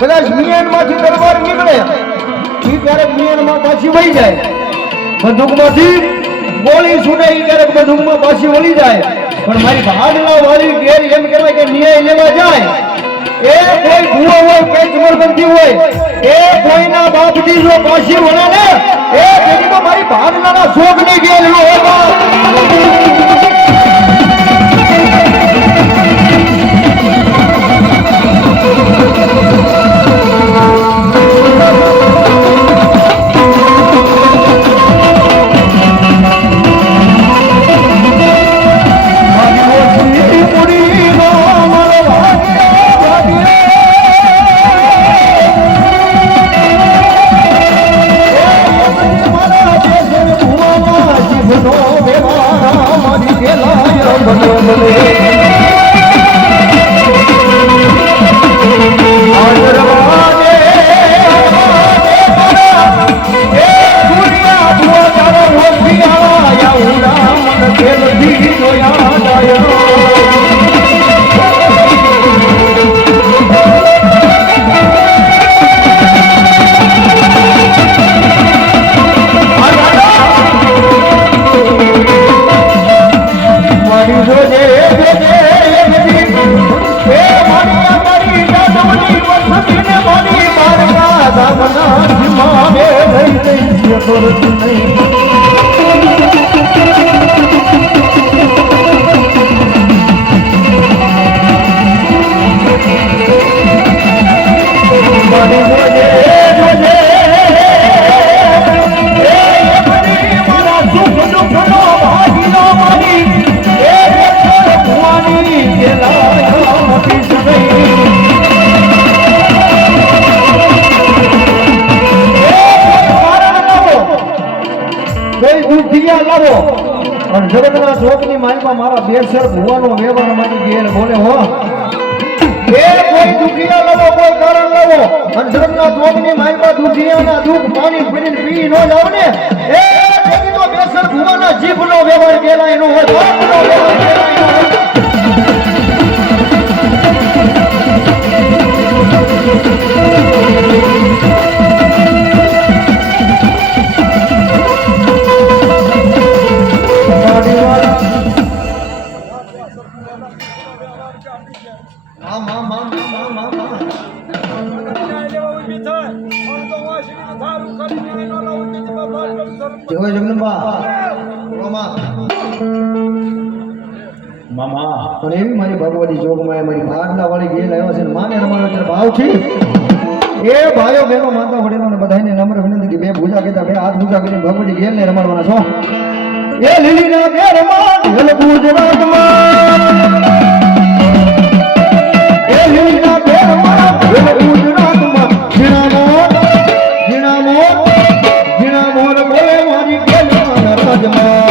કદાચ મિયાનમાંથી તલવાર નીકળે એ ક્યારેક મિયાનમાં પાછી વળી જાય, બંદૂકમાંથી ગોળી છૂટે એ ક્યારેક બંદૂકમાં પાછી વળી જાય, પણ મારી ભાડલા વાળી ઘેર એમ કહેવાય કે ન્યાય લેવા જાય એ કોઈ ભૂવો હોય કે ચમરબંધી હોય એ કોઈના બાપથી જો પાછી વળે ને એ તેની તો મારી ભાડલાના શોકની ઘેર હોય. જગતના ચોકની માલમાં મારા બેસર ભુવાનો વ્યવહાર મારી ઘેર બોલે હો એ કોઈ દુખિયા લાવો કોઈ કારણ લાવો અને જગતના ચોકની માલમાં દુખિયાના દુઃખ પાણી પીને પી ન જાવ ને એ તેની તો બેસર ભુવાના જીભનો વ્યવહાર કેલાય નો હોય બાપનો વ્યવહાર કેલાય નો હોય. જય જગદંબા મામા અને એવી મારી ભગવતી જોગમાં મારી ભાડલા વાળી ગેલ આવ્યો છે માને રમાડો ત્યારે ભાવથી એ ભાઈઓ બહેનો માતા વડીલોને બધાને નમ્ર વિનંતી કે બે ભૂજા કીધા બે હાથ ભૂજા કરીને ભગવતી ગેલને રમાડવાના છો. એ લીલીના ઘેરમાં ઢોલ ગુજરાતમાં એ લીલીના ઘેરમાં ઢોલ ગુજરાતમાં ઝીણા મોર બોલે મારી ગેલના રાજમાં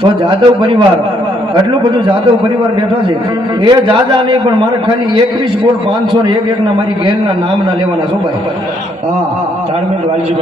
તો જાદવ પરિવાર આટલું બધું જાદવ પરિવાર બેઠા છે એ જાદા નહીં પણ મારે ખાલી 21 બોલ 501 ના મારી ઘેરના નામના લેવાના છો ભાઈ. હા ધાર્મિક વાલજીભાઈ